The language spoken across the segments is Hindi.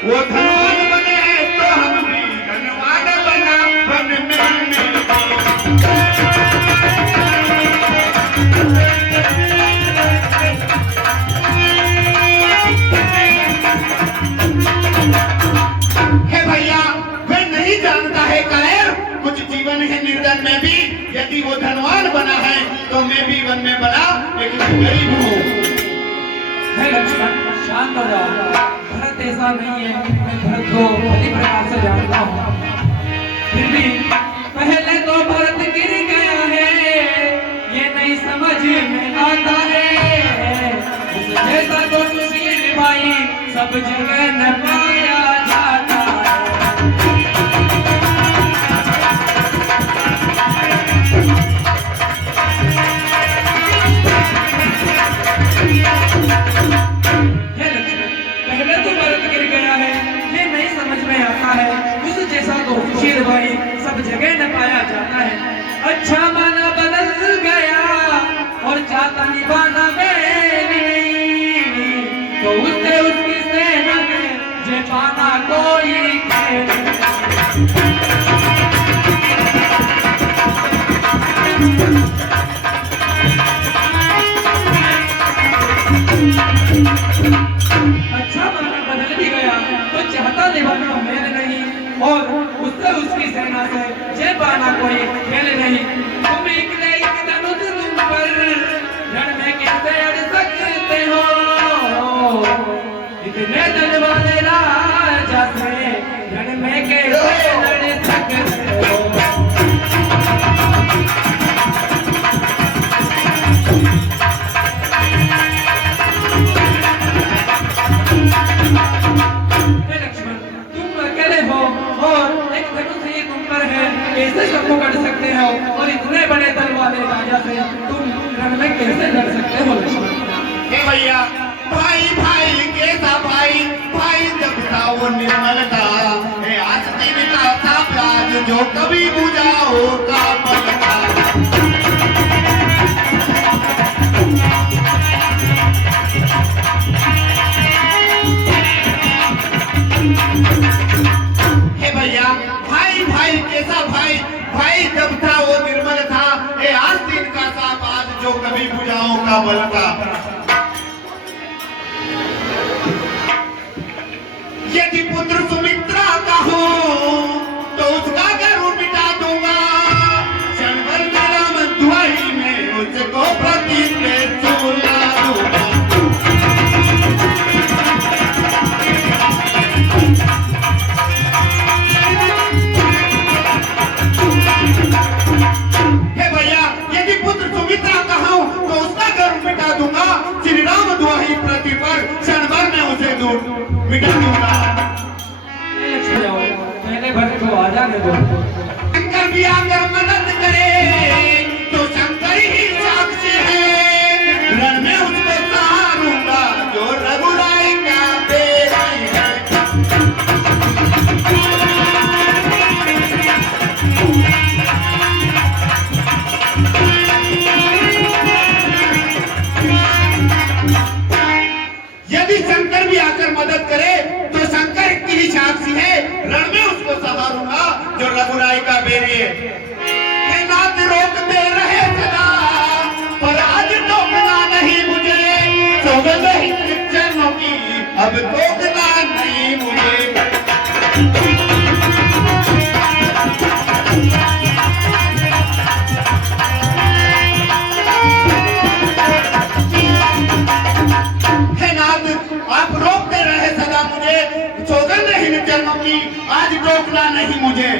वो धनवान बने तो हम भी धनवान बना बन में है भैया। वे नहीं जानता है कायर कुछ जीवन है निर्धन में भी। यदि वो धनवान बना है तो मैं भी वन में बना लेकिन गरीब हूँ। है लक्ष्मण, शांत हो जाओ। भरत ऐसा नहीं है। मैं भरत को अच्छी प्रकार से जानता हूँ। फिर भी पहले तो भरत गिर गया है, ये नहीं समझ में आता है। उस जैसा तो सुशील भाई सब जगह न पाया जाता है। पहले तो भरत गिर गया है, ये नहीं समझ में आता है। उस जैसा तो सुशील भाई सब जगह न पाया जाता है। अच्छा माना बदल गया और चाहता निभाना मेरी नहीं, तो उससे उसकी सेना में जे पाना कोई खेल। अच्छा माना बदल भी गया तो चाहता निभाना मेल नहीं, और उससे उसकी सेना से जे पाना कोई खेल नहीं। तुम निकले एक धनुष तुम पर रण में कैसे अड़ सकते हो, इतने धन वाले राजा से रण में कैसे लड़ सकते हो। कैसे सबको कर सकते हो, और इतने बड़े दल वाले राजा से तुम रण में कैसे लड़ सकते हो लक्ष्मण? हे भैया, भाई भाई कैसा भाई, भाई जब था वो निर्मल था। आज दिन का था प्याज जो कभी बुझाओ का पल था। हे भैया, भाई भाई कैसा भाई, भाई जब था वो निर्मल था। आज दिन का साफ आज जो कभी बुझाओ का बल था। यदि पुत्र सुमित्रा का हो तो उसका गर्व मिटा दूंगा। क्षण भर मेरा मधुआई में उसको प्रति में सुला दूंगा। हे भैया, यदि पुत्र सुमित्रा का हो तो उसका गर्व मिटा दूंगा। श्री राम दुआही प्रति पर क्षण भर में उसे दूर मिटा दूंगा। पहले भरत को आ जाने दो। शंकर भी आकर मदद करे तो शंकर ही साक्षी है। रण में उसको सहारूंगा जो रघुराई का बेटी है। यदि शंकर भी आकर मदद करे तो शंकर की ही साक्षी है। रण में उसको सहारूंगा जो रघुराई का बेरी है। नाथ रोकते रहे सदा पर आज टोकना नहीं मुझे। सौगंध ही चरणों की अब टोकना नहीं मुझे। आप रोकते रहे सदा मुझे। सौगंध ही चरणों की आज रोकना नहीं मुझे।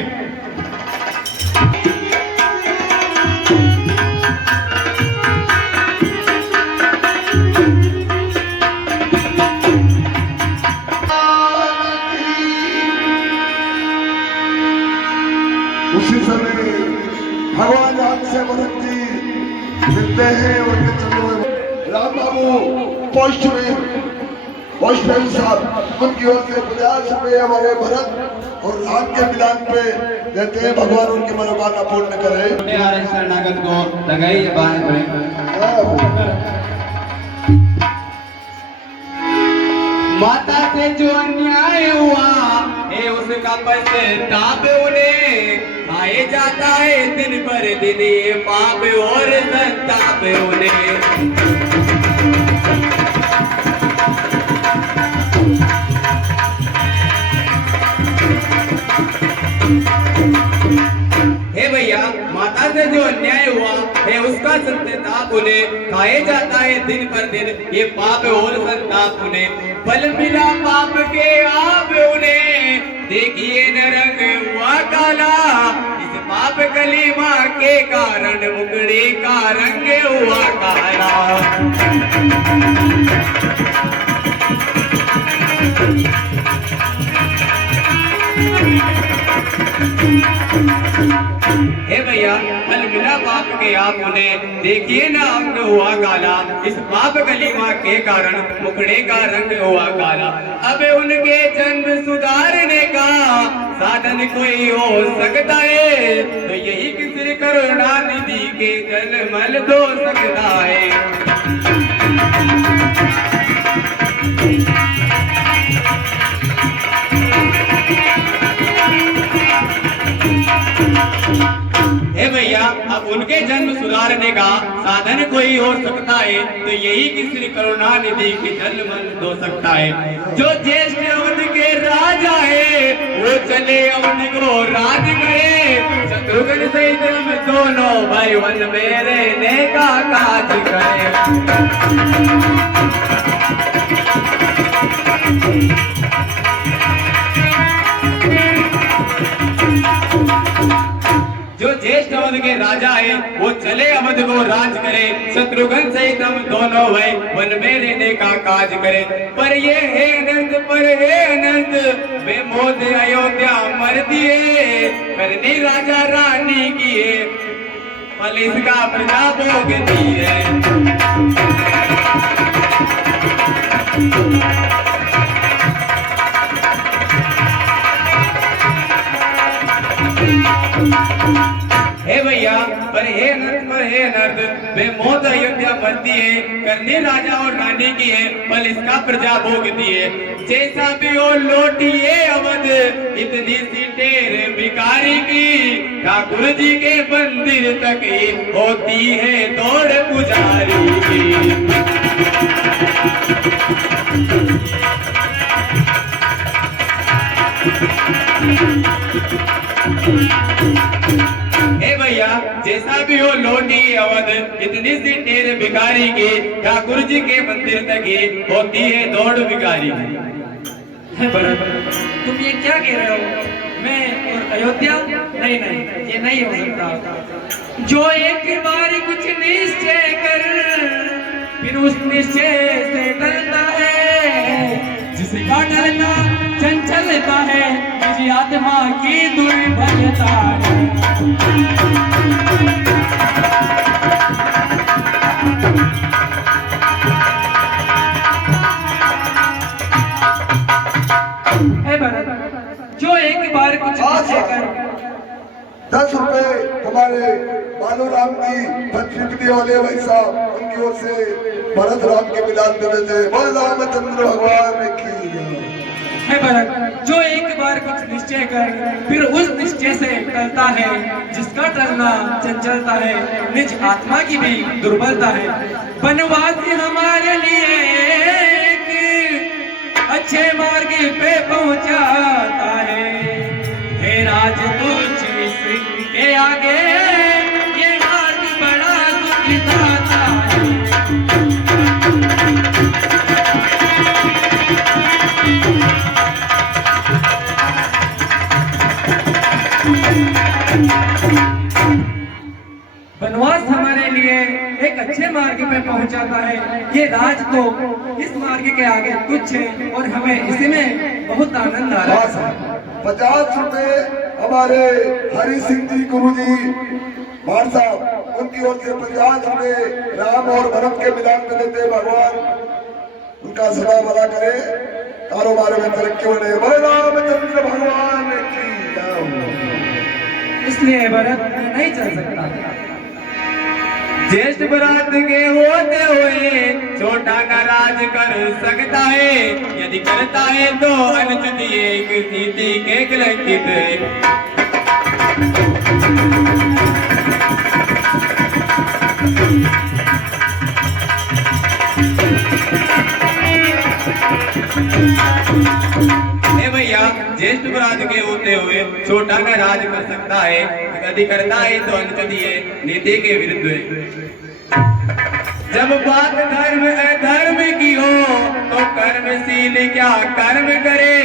उसी समय भगवान राम से भरत जी मिलते हैं। उनके चरणों में राम बाबू वैष्णव साहब उनकी ओर से प्रयास में हमारे भरत और राम के मिलान पे कहते हैं भगवान उनकी मनोकामना पूर्ण करे। शरणागत को लगाई बाएं पड़े। माता से जो अन्याय हुआ है उसका पश्चाताप उन्हें खाए जाता है दिन पर दिन ये पाप और संताप उन्हें। हे भैया, माता से जो अन्याय हुआ है उसका संताप उन्हें खाए जाता है दिन पर दिन ये पाप और संताप उन्हें। फल मिला पाप के आप उन्हें देखिए न रंग हुआ काला इस पाप कलीमा के कारण मुकड़ी का रंग हुआ काला। हे भैया, फल मिला पाप के आप उन्हें देखिए ना अंग हुआ काला इस पाप कलीमा के कारण मुखड़े का रंग हुआ काला। अब उनके जन्म सुधारने का साधन कोई हो सकता है तो यही कि श्री करुणानिधि के जन्मल धो सकता है। हे भैया, अब उनके जन्म सुधारने का साधन कोई हो सकता है तो यही कि श्री करुणानिधि की जन्म हो सकता है। जो ज्येष्ठ अवध के राजा है वो चले अवध को राज करे शत्रुघ्न सहित हम दोनों भाई वन में रहने का काज करे। जो ज्येष्ठ अवध के राजा है वो चले अवध को राज करे शत्रुघ्न सहित हम दोनों भाई वन में रहने का काज करे। पर ये हे अनंत वे मोद अयोध्या मर दिए करनी राजा रानी किए फल इसका प्रजा भोग दिए। हे भैया, पर हे नर्द वे मौत अयोध्या बनती है करनी राजा और रानी की है फल इसका प्रजा भोग दिए। जैसा भी हो लौटिए अवध इतनी सी टेर भिखारी की ठाकुर जी के मंदिर तक ही होती है दौड़ पुजारी की। हे भैया, जैसा भी हो लौटी अवध इतनी सी टेर भिखारी की ठाकुर जी के मंदिर तक ही होती है दौड़ भिखारी की। तुम ये क्या कह रहे हो? मैं और अयोध्या? नहीं नहीं, ये नहीं हो सकता। जो एक बार कुछ निश्चय कर फिर उस निश्चय से डरता है जिसका डरना चंचलता है मेरी आत्मा की दुर्बलता है। जो एक बार कुछ कर 10 रुपए हमारे बालूराम की पत्रिका वाले भाई साहब उनकी ओर से भरत राम के मिलान देने थे। बोल रामचंद्र भगवान की है भरत। जो एक बार कुछ निश्चय कर फिर उस निश्चय से टलता है जिसका टलना चंचलता है निज आत्मा की भी दुर्बलता है। वनवासी हमारे लिए एक अच्छे मार्ग पे पहुंचाता है। हे राजदूत के आगे ये मार्ग बड़ा सुखदाता है। वनवास हमारे लिए एक अच्छे मार्ग पे पहुंचाता है। ये राज तो इस मार्ग के आगे तुच्छ है और हमें इसी में बहुत आनंद आ रहा है। 50 रुपए हमारे हरि सिंह जी गुरु जी भाट साहब उनकी ओर से 50 रुपए राम और भरत के मिलान में देते। भगवान उनका सदा भला करे, कारोबार में तरक्की बने। बोले रामचंद्र भगवान की जय। इसलिए भरत नहीं चल सकता। ज्येष्ठ बरात के होते हुए छोटा नाराज कर सकता है, यदि करता है तो अनुचित एक नीति के कलंकित। भैया ज्येष्ठ बरात के होते हुए छोटा का राज कर सकता है, यदि करता है तो अनुचित नीति के विरुद्ध है। जब बात धर्म अधर्म की हो तो कर्मशील क्या कर्म करे,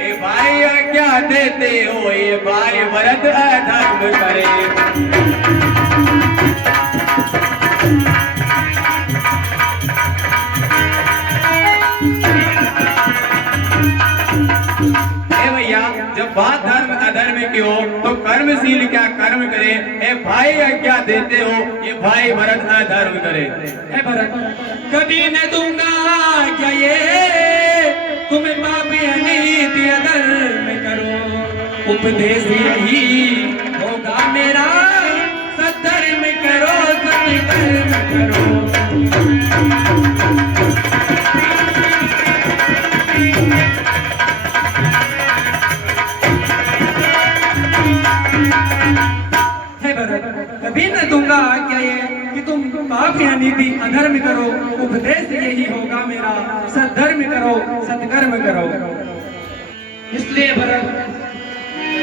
ये भाई क्या देते हो, ये भाई व्रत अधर्म करे। जब बात धर्म अधर्म की हो तो कर्मशील क्या कर्म करे, ए भाई क्या देते हो, ये भाई भरत अधर्म करे। हे भरत, कभी न दूंगा क्या ये तुम्हें पापी अनीति अधर्म करो, उपदेश यही होगा मेरा, सत्कर्म करो सत्कर्म करो। कभी न दूंगा क्या ये कि तुम पाप या नीति अधर्म करो, उपदेश यही होगा मेरा, सद्धर्म करो सत्कर्म करो। इसलिए भरत,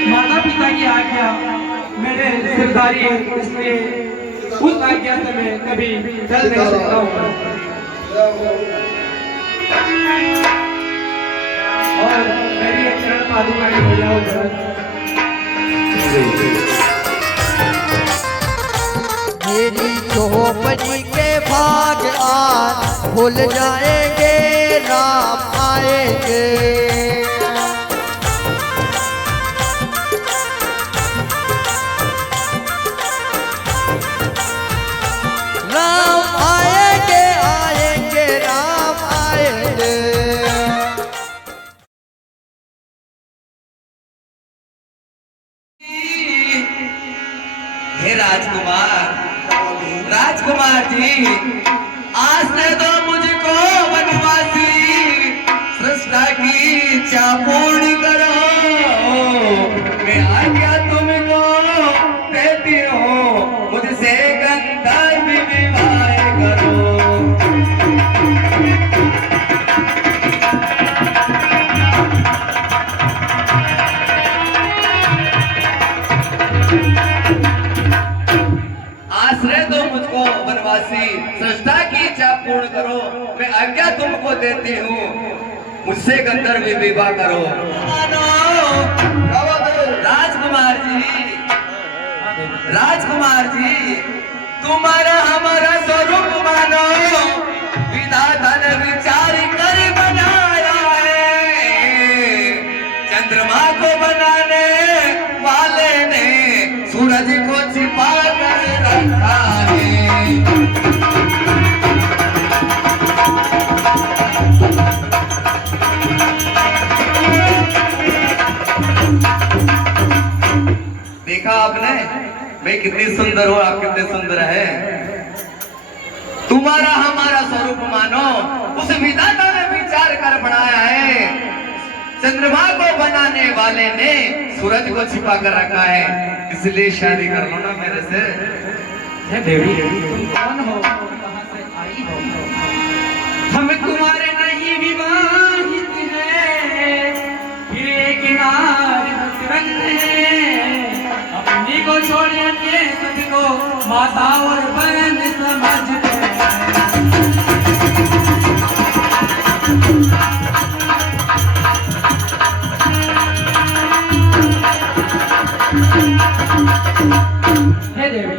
माता पिता की आज्ञा मेरे सिरदारी है, इसलिए उस आज्ञा से मैं कभी चल नहीं सकता हूँ। और मेरी एक चरण पादुका हो जाओ भरत। मेरी झोपड़ी के भाग आज भूल जाएंगे, राम आएंगे। राम आएंगे आएंगे राम आएंगे। हे राजकुमार, राजकुमार जी, आज से तो मुझको वनवासी सृष्टा की इच्छा पूर्ण करो, मैं आज्ञा तुमको देती हूँ, मुझसे गंधर्व विवाह करो। आश्रय दो मुझको वनवासी, सृष्टा की इच्छा पूर्ण करो, मैं आज्ञा तुमको देती हूँ, मुझसे गंधर्व विवाह करो। राजकुमार जी, राजकुमार जी, तुम्हारा हमारा स्वरूप मानो, विधाता ने विचार कर बनाया है, चंद्रमा को बनाने वाले ने सूरज को छिपा कर रखा है। देखा आपने मैं कितनी सुंदर हूँ, आप कितने सुंदर है। तुम्हारा हमारा स्वरूप मानो, उस विधाता ने विचार कर बनाया है, चंद्रमा को बनाने वाले ने सूरज को छिपा कर रखा है, इसलिए शादी कर लो ना मेरे से। हे देवी, तुम कौन हो, कहाँ से आई हो? हम तुम्हारे नहीं विवाहित हैं, फिर एक नारी रखते हैं, अपनी को छोड़े अन्य सभी को माता और बहन समझते हैं। हे देवी,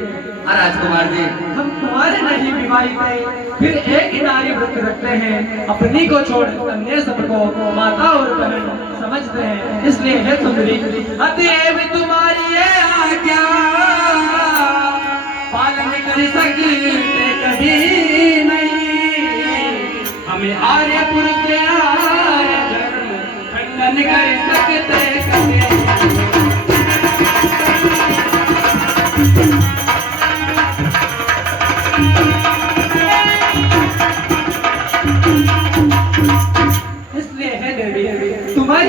राजकुमार जी, हम तुम्हारे नहीं विवाहित हैं, फिर एक ही नारी व्रत रखते हैं, अपनी को छोड़ अन्य सबको माता और बहन समझते हैं, इसलिए हे सुंदरी, अतएव तुम्हारी ये आज्ञा पालन कर सकते कभी नहीं, हमें आर्य पुरुष से आर्य धर्म खंडन कर सकते कभी।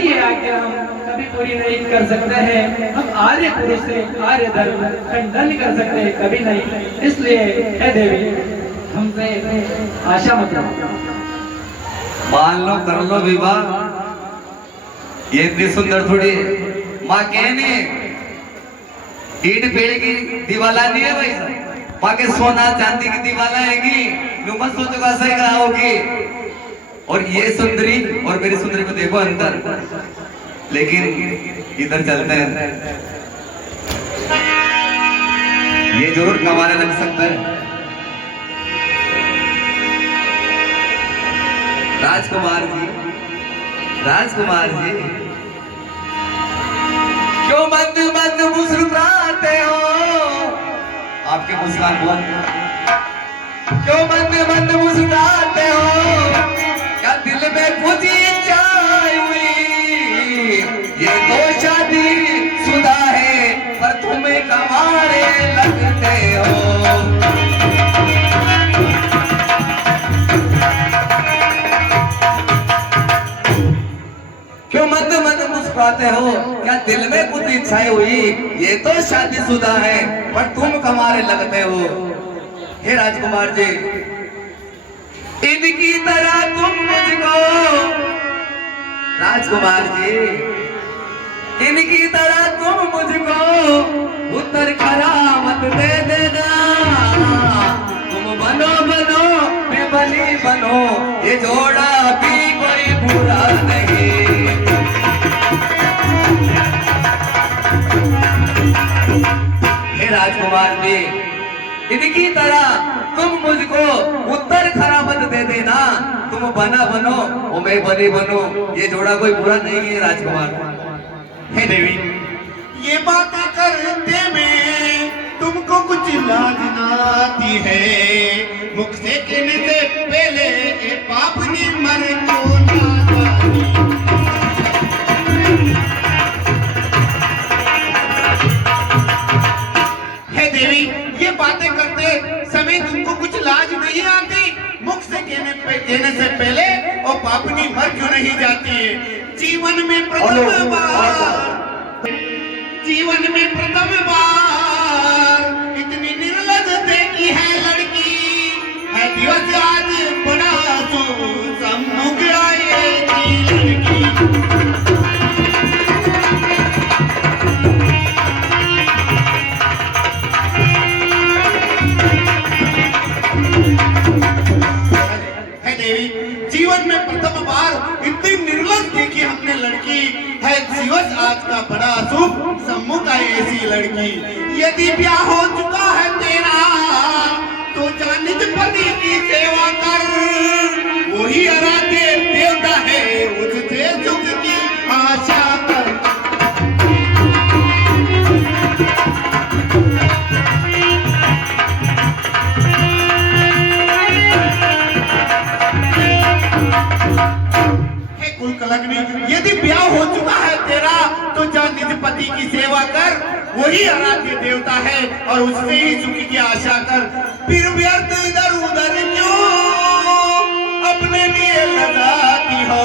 तुम्हारी ये आज्ञा हम कभी पूरी नहीं कर सकते हैं। हम आर्य पुरुष से आर्य धर्म खंडन कर सकते हैं, कभी नहीं। इसलिए हे देवी, हमसे आशा मत रखो। मान लो, कर लो विवाह। ये इतनी सुंदर थोड़ी है। माँ कहने ईट पेड़ की दीवाला नहीं है भाई साहब, माँ के सोना चांदी की दीवाला हैगी। नुमा सोचो का सही कहा होगी। और ये सुंदरी और मेरी सुंदरी को देखो अंतर, लेकिन इधर चलते हैं। ये जरूर कमाने लग सकता है। राजकुमार जी, राजकुमार जी, क्यों मंद मंद मुस्कुराते हो? आपके मुस्कान बहुत। क्यों मंद मंद मुस्कुराते हो? क्या दिल में कुछ इच्छा हुई? ये तो शादी शुदा है, पर तुम्हें कमारे लगते हो। क्यों मंद मंद मुस्कुराते हो? क्या दिल में कुछ इच्छाएं हुई? ये तो शादीशुदा है, पर तुम कमारे लगते हो। हे राजकुमार जी, इनकी तरह तुम मुझको, राजकुमार जी, इनकी तरह तुम मुझको उत्तर करामत दे देना। तुम बनो बनो बेबली बनो, ये जोड़ा भी कोई बुरा नहीं। हे राजकुमार जी, इनकी तरह तुम मुझको उत्तर खरामत दे देना। तुम बना बनो और मैं बनी बनो, ये जोड़ा कोई बुरा नहीं है राजकुमार। हे देवी, ये बातें करते में तुमको कुछ लाज ना आती है? मुख से कहने से पहले ये पाप ने मर क्यों ना जाती? हे देवी, ये बातें करते समय तुमको कुछ लाज नहीं आती? मुख से कहने से पहले और पापनी मर क्यों नहीं जाती है? जीवन में प्रथम बार इतनी निर्लज देखी है लड़की। है दिवस आज बड़ा सम्मुख आएगी लड़की। जीवन में प्रथम बार इतनी निर्लज देखी हमने लड़की। है दिवस आज का बड़ा शुभ सम्मुख आई ऐसी लड़की। यदि ब्याह हो चुका है तेरा तो जा निज पति की सेवा कर। वही आराध्य देवता है, उससे सुख की आशा कर। यदि ब्याह हो चुका है तेरा तो जा निज पति की सेवा कर। वही आराध्य देवता है और उससे ही सुख की आशा कर। फिर व्यर्थ इधर उधर क्यों अपने लिए लगाती हो?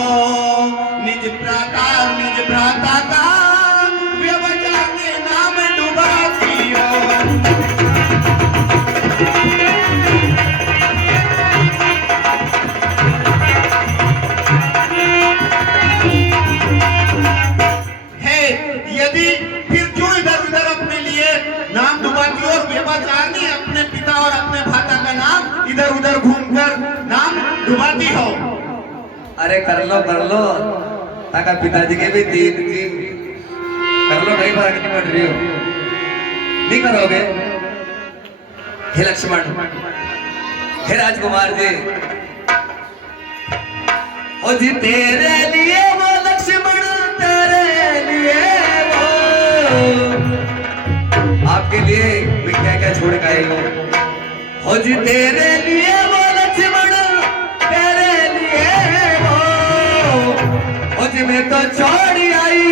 निज भ्राता का व्यभिचार के नाम डुबाती हो। नाम डुबाती और व्यभिचार नहीं, अपने पिता और अपने भाता का नाम इधर उधर घूमकर नाम डुबाती हो। अरे कर लो ताकि पिताजी के भी तीन जी कर लो भाई, फर्क नहीं पड़ रही हो। नहीं करोगे? हे लक्ष्मण, हे राजकुमार जी, ओ जी तेरे लिए वो लक्ष्मण, तेरे लिए वो, आपके लिए मैं क्या क्या छोड़ के आई हूँ। हो जी तेरे लिए वो लक्ष्मण, तेरे लिए वो। हो जी मैं तो छोड़ आई,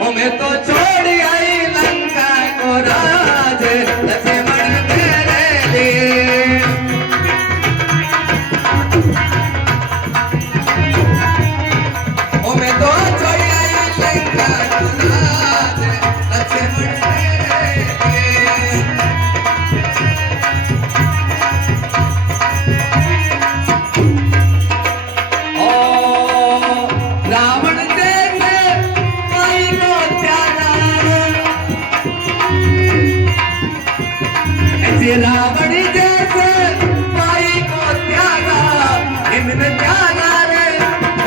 हो मैं तो छोड़ आई लंका को राज, लक्ष्मण तेरे लिए। हो मैं तो छोड़ आई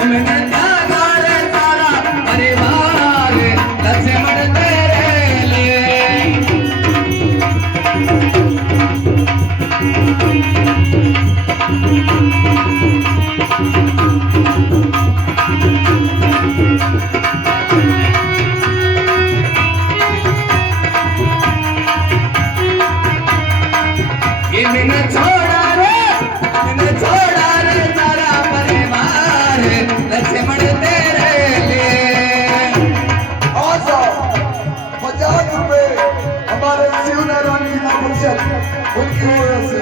तुमने त्यागा रे सारा परिवार लक्ष्मण तेरे लिए। ये मैंने छोड़ा रे सारा परिवार लक्ष्मण तेरे लिए। आशा 50 रुपए हमारे शिव नारायण गीता परिषद उनकी ओर से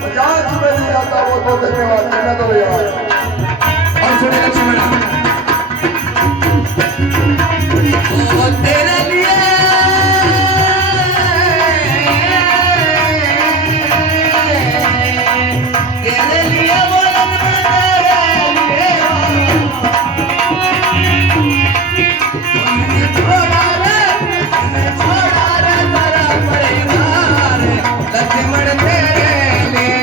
50 रुपए दिया जाता, बहुत बहुत धन्यवाद करना तो यार। और सुने लक्ष्मण, ओ तेरे लिए बोलन मैं तेरे लिए छोड़ा रे सारा परिवार लक्ष्मण तेरे लिए।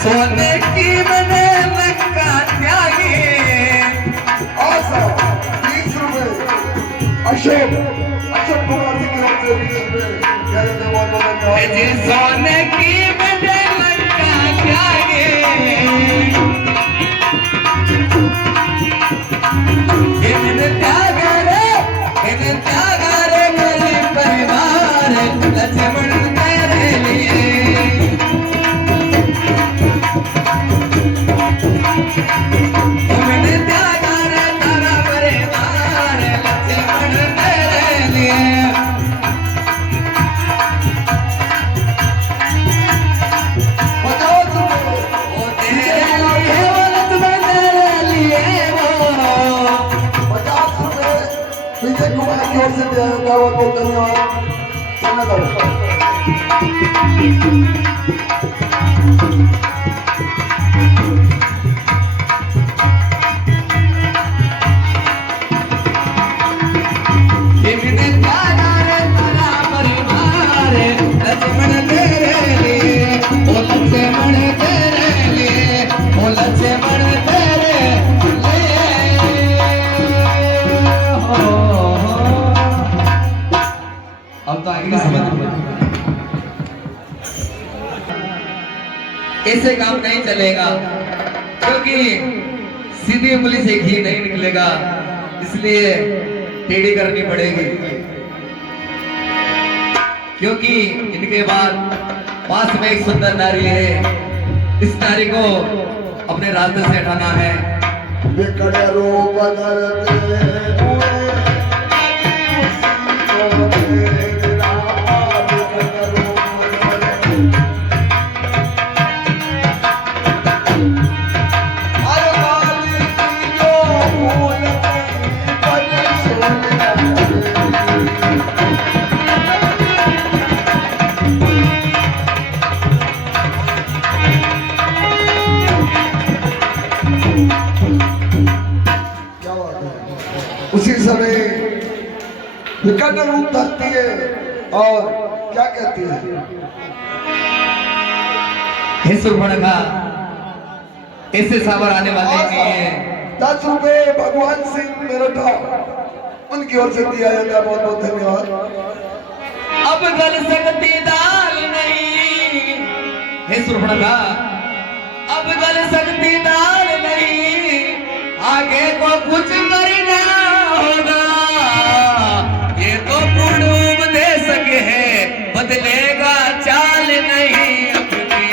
सोने की मैंने लंका त्यागी। आशा 30 रुपए अशोक कुमार जी की ओर से 20 रुपए दिया जाता, बहुत बहुत धन्यवाद। जी सोने की मैंने लंका त्यागी। मैंने त्यागा रे मेरे परिवार लक्ष्मण तेरे लिए। मैंने त्यागा रे तारा परिवार लक्ष्मण तेरे लिए। 50 रुपए ओ तेरे लिए वो लक्ष्मण तेरे लिए वो। 50 रुपए विजय कुमार की ओर से दिया जाता, बहुत बहुत धन्यवाद करना तो। मैंने त्यागा रे तारा परिवार लक्ष्मण तेरे लिए। ओ लक्ष्मण तेरे लिए, ओ लक्ष्मण तेरे लिए। अब तो आगे समझ ऐसे काम नहीं चलेगा, क्योंकि सीधी उंगली से घी नहीं निकलेगा, इसलिए टेढ़ी करनी पड़ेगी। क्योंकि इनके बाद पास में एक सुंदर नारी है, इस नारी को अपने रास्ते से हटाना है। बिकड़ो बदलते हुए उसी समय विकट रूप धरती है और क्या कहती है, हे सुर्पणखा, ऐसे सावर आने वाले नहीं है। 10 रुपए भगवान सिंह मेरठा उनकी ओर से दिया जाता, बहुत बहुत धन्यवाद। अब गल सकती दाल नहीं, हे सुर्पणखा, अब गल सकती दाल नहीं, आगे को कुछ करना होगा। ये तो पूर्ण उपदेश के है, बदलेगा चाल नहीं अपनी।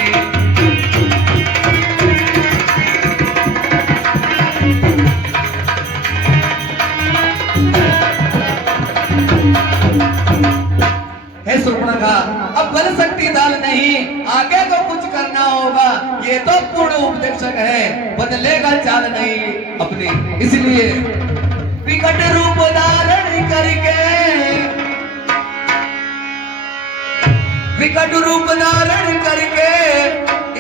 हे सुर्पणखा, अब गल सकती दाल नहीं, आगे को कुछ करना होगा। ये तो पूर्ण उपदेशक है, बदलेगा चाल नहीं अपनी, इसलिए विकट रूप धारण करके, विकट रूप धारण करके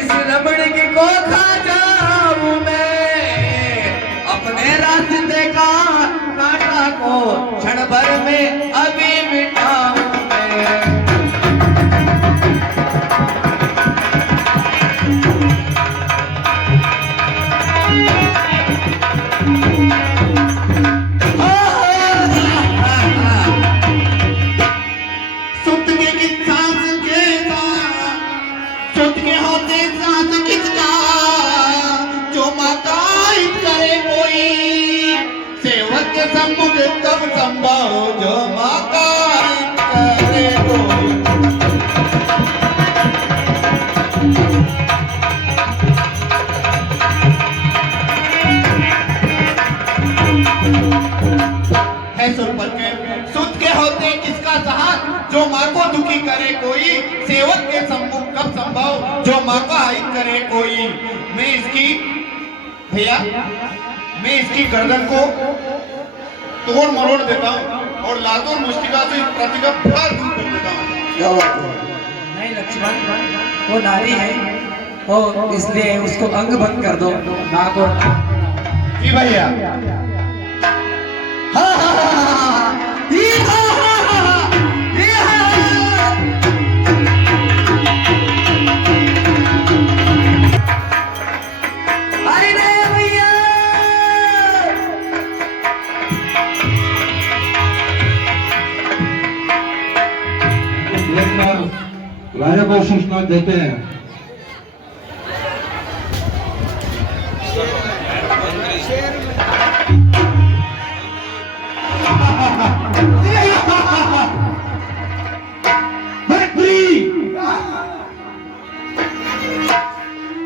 इस रमण की को खा जाऊं मैं, अपने रास्ते का कांटा को क्षण भर में अभी मिटाऊं मैं। सुत के किस सांस के साथ, सुत के होते सांस किसका, जो मकाइत करे कोई, सेवक के सम्मुख कब संभव, जो मकाइत करे कोई। है सुन पर के सुत के होते किसका सहार, जो माँ को दुखी करे कोई, सेवक के सम्मुख कब संभव, जो माँ का हित करे कोई। मैं इसकी भैया मैं इसकी गर्दन को तोड़ मरोड़ देता हूँ और लातूर मुष्टिका से इस प्रतिका फड़ा दूर कर देता हूँ। क्या बात है? नहीं लक्ष्मण, वो नारी है और इसलिए उसको अंग भंग कर दो, नाक और जी भैया। राजा को सूचना देते हैं।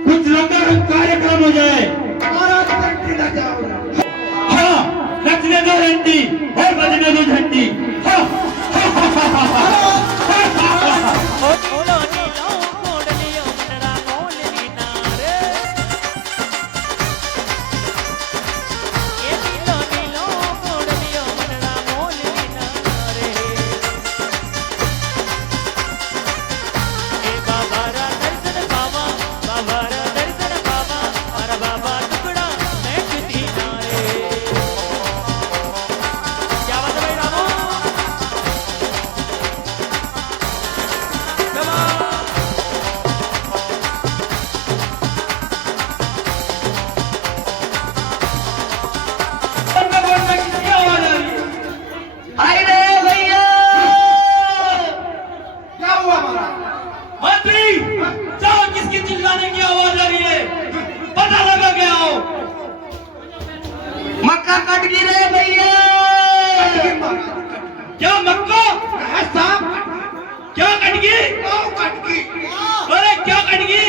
कुछ लंगर कार्यक्रम हो जाए। हाँ, नचने दो घंटी और बजने दो झंडी। हाँ, मक्का कट गिरे भैया। क्या मक्का? क्या कट गई? अरे क्या कट गई?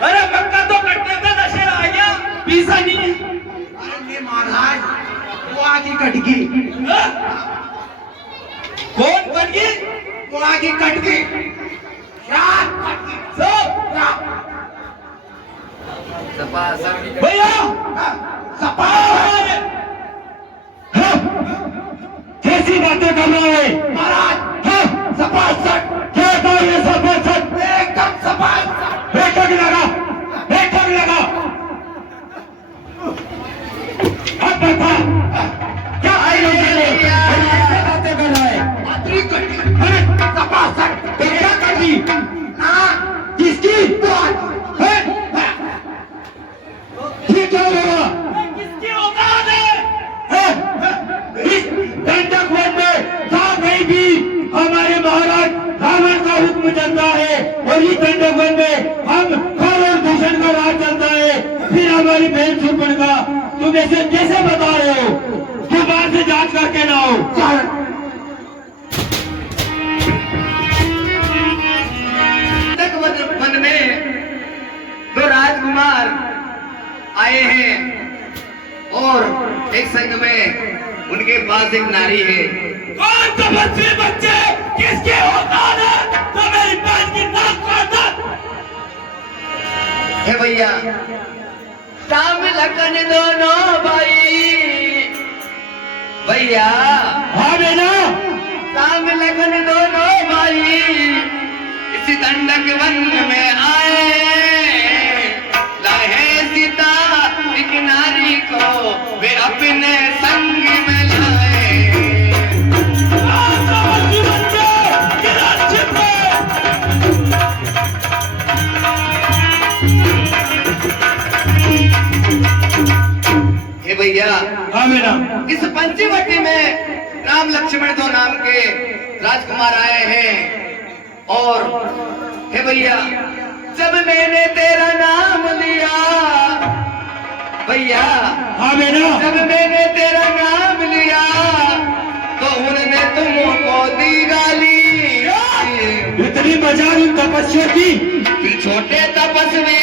अरे मक्का तो कटने का दशहरा आ गया, पीसा नहीं। अरे महाराज वो आगे कट गई। कौन कट गई? वो आगे कट गई। भैया कैसी बातें कर रहे हैं महाराज सपासट क्या था ये सपासट? एकदम सपासट। एक ठग लगा। अब बता क्या आई बातें कर रहा है? सपासट क्या कर दी? किसकी? ये क्या होगा? किसकी औकात है? इस दंडक वन में जहाँ कहीं भी हमारे महाराज रावण का हुक्म चलता है और इस दंडक वन में हम खर और दूषण का राज चलता है, फिर हमारी बहन सुपन का तुम ऐसे कैसे बता रहे हो? तुम बाहर से जांच करके ना हो। वन में दो राजकुमार आए हैं और एक संग में उनके पास एक नारी है। कौन तपस्वी बच्चे किसके होता है तो मेरी बहन की नाक काटता? हे भैया राम लखन दोनों भाई भैया, हाँ बेटा, राम लखन दोनों भाई इस दंडक वन में आए, लाए सीता एक नारी को वे अपने संग में लाए। हे भैया, हाँ बेटा, इस पंचवटी में राम लक्ष्मण दो नाम के राजकुमार आए हैं। और हे भैया, जब मैंने तेरा नाम लिया भैया, हाँ बेटा, जब मैंने तेरा नाम लिया तो उन्होंने तुमको दी गाली। इतनी मजा दी तपस्या की, फिर छोटे तपस्वी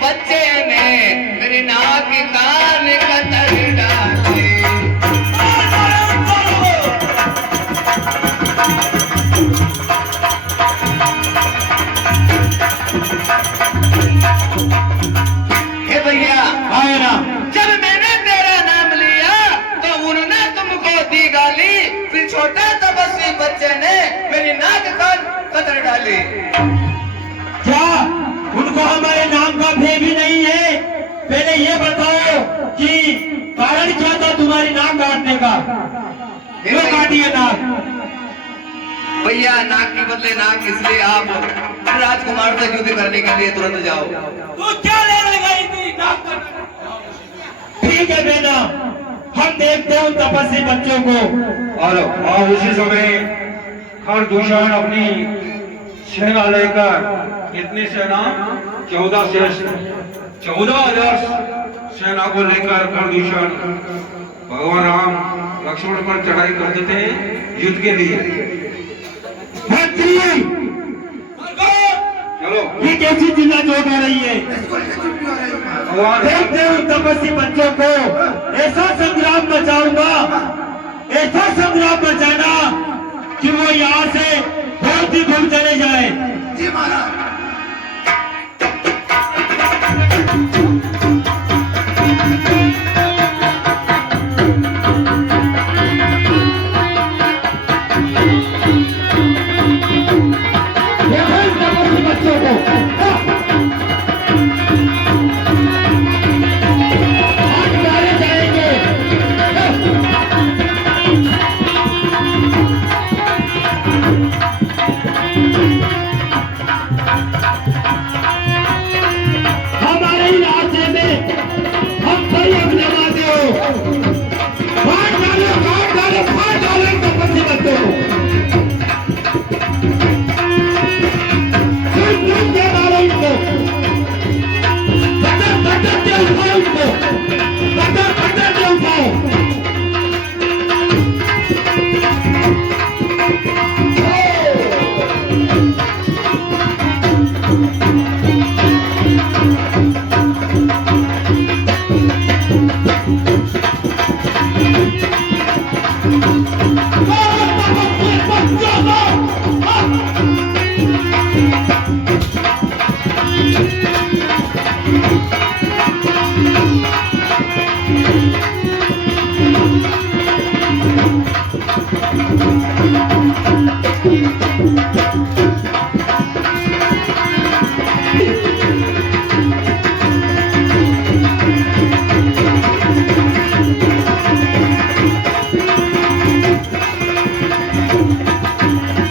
बच्चे ने मेरी नाक कान कतर डाले। हे भैया, हाँ बेटा, जब मैंने तेरा नाम लिया तो उन्होंने तुमको दी गाली। फिर छोटे तपस्वी बच्चे ने मेरी नाक कान कतर डाली। क्या उनको हमारे नाम का भय भी नहीं है? पहले ये बताओ कि कारण क्या था तुम्हारी नाक काटने का? क्यों काटी है नाक? भैया, नाक के बदले नाक, इसलिए आप राजकुमार से युद्ध करने के लिए तुरंत जाओ। तू क्या ले लेगा इतनी नाक का? ठीक है बेटा, हम देखते हैं उन तपस्वी बच्चों को। और उसी समय खरदूषण अपनी सेना लेकर, कितनी सेना? 14,000 सेना को लेकर खरदूषण भगवान राम लक्ष्मण पर चढ़ाई करते थे युद्ध के लिए। मंत्री, चलो, ये कैसी चिल्ला चोट हो रही है? भगवान देखते हैं उन तपस्वी बच्चों को। ऐसा संग्राम बचाऊंगा, ऐसा संग्राम बचाना कि वो यहाँ से बहुत ही दूर चले जाए। जी महाराज। देखो इन तपस्वी बच्चों को। आज मारे जाएंगे। हमारे इलाके में हम पर अब लगाते हो। मार डालो, मार डालो, मार डालो इन तपस्वी बच्चों को। तुम दे मारो इनको। बटर बटर दे उठाओ इनको। बटर बटर दे उठाओ।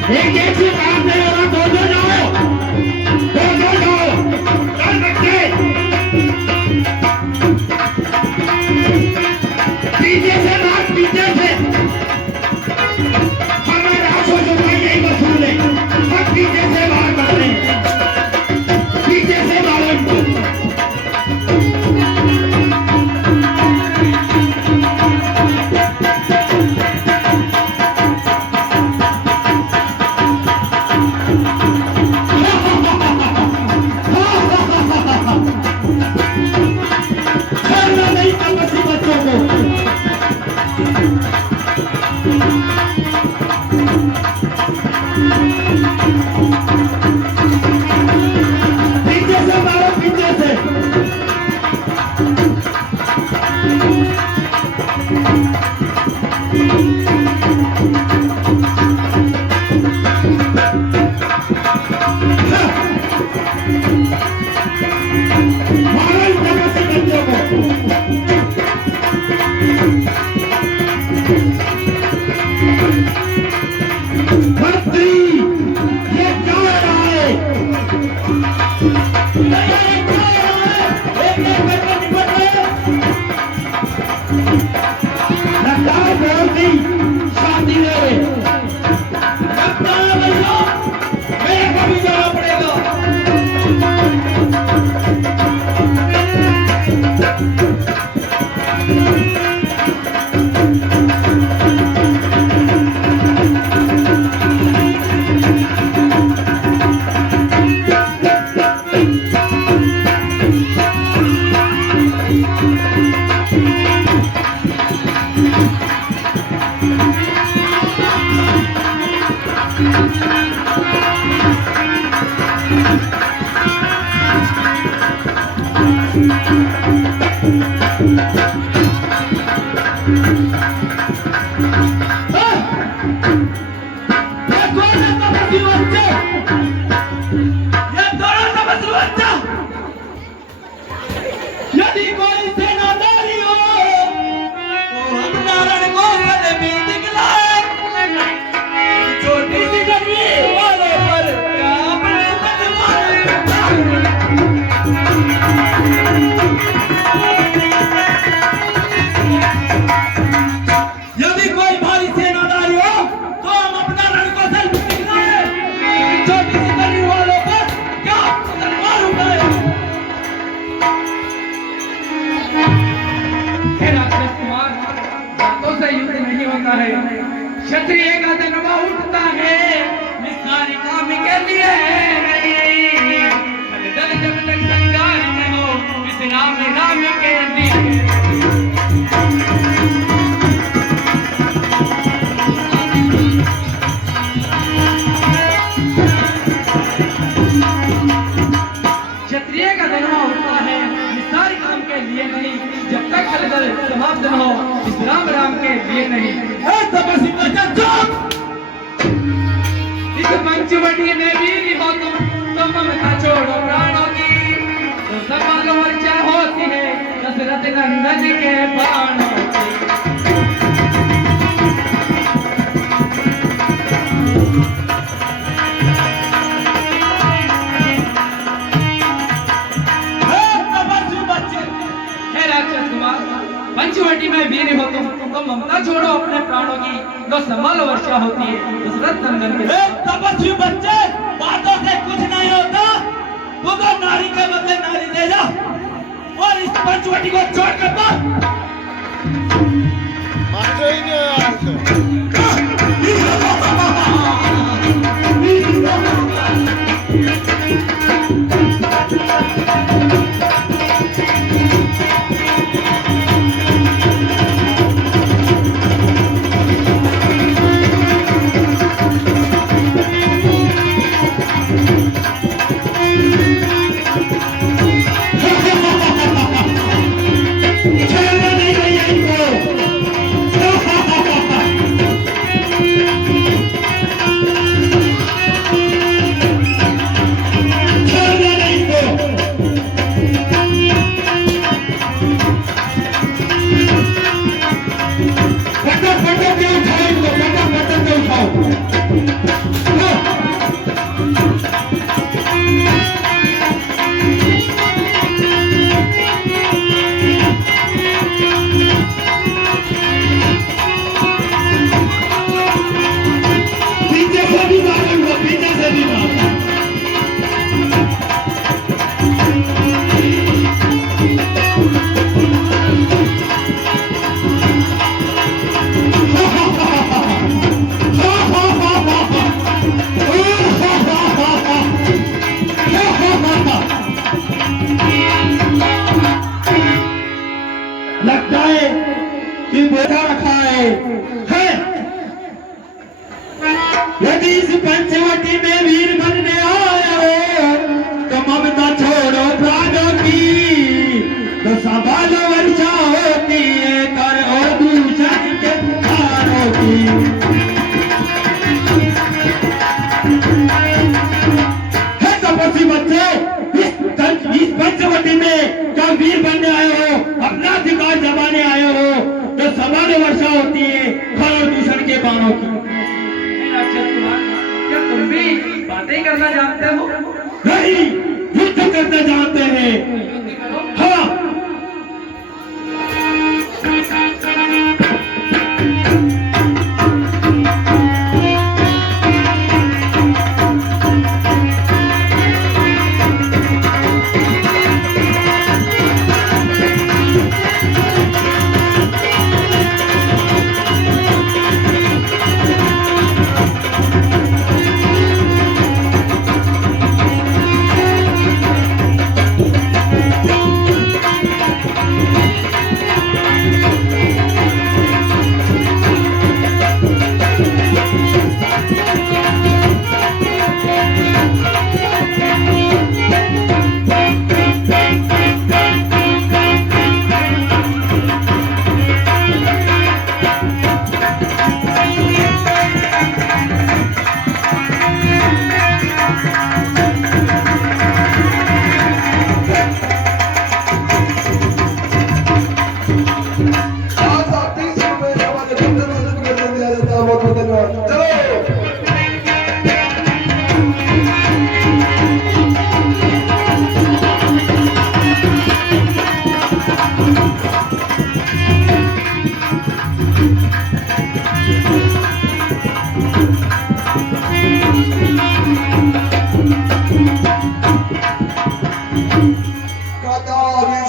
एक एक से काम नहीं हो रहा, दो जाओ, दो जाओ, चल बच्चे, पीछे से मार, पीछे से, हमारे आंखों से भाई यही वसूल है, सब पीछे से मार कर रहे हैं, पीछे से मारो इनको। नहीं तपस्वी बच्चों को। पीछे से मारो, पीछे से। यदि कोई सेनाधारी हो तो अपना रण को गले में दिखलाए, छोटी सी गर्मी वालों पर क्या अपने तलवार यदि कोई भारी सेनाधारी हो तो हम अपना रण को गले में दिखलाए, छोटी सी गर्मी वालों पर क्या अपनी तलवार उठाए। हे राक्षस कुमार, बातों से युद्ध नहीं होता है, क्षत्रिय का जन्म उठता है, निस्तारी काम के लिए नहीं। दल जब तक संगार न हो, विश्राम राम के लिए। क्षत्रिय का जन्म होता है, निस्तारी काम के लिए नहीं, जब तक दल समाप्त न हो, विश्राम राम के लिए नहीं। तपस्वी बच्चा चुप। इस पंचवटी में वीर हो तुम ममता छोड़ो प्राणों की, तो सवाल वर्चा होती है दशरथ नंदन के बाणों की। तपस्वी बच्चे, हे राक्षस कुमार, पंचवटी में वीर हो तुम तो ममता छोड़ो अपने प्राणों की, तो संभालो वर्षा होती है दशरथ नंदन के। तपस्वी बच्चे, बातों से कुछ नहीं होता, तू तो नारी के बदले नारी दे जा और इस पंचवटी को छोड़ कर भाग। लगता है कि बोझा रखा है। यदि इस पंचवटी में वीर बनने आया हो तो ममता छोड़ो प्राणों की, तो संभालो वर्षा होती है कर और दूषण के प्राणों की। है तपस्वी बच्चे, इस पंचवटी में क्या वीर बनने आए हो, अपना अधिकार जमाने आए हो, तो समान वर्षा होती है खर और दूषण के बाणों की। हे राक्षस कुमार, क्या तुम भी बातें करना जानते हो? नहीं, युद्ध करना जानते हैं। युद्ध करो। हाँ,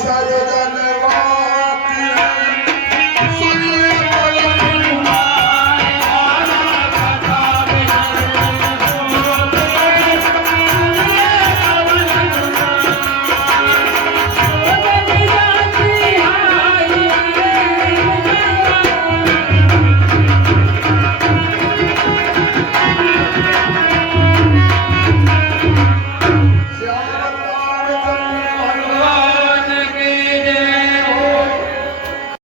सारे जन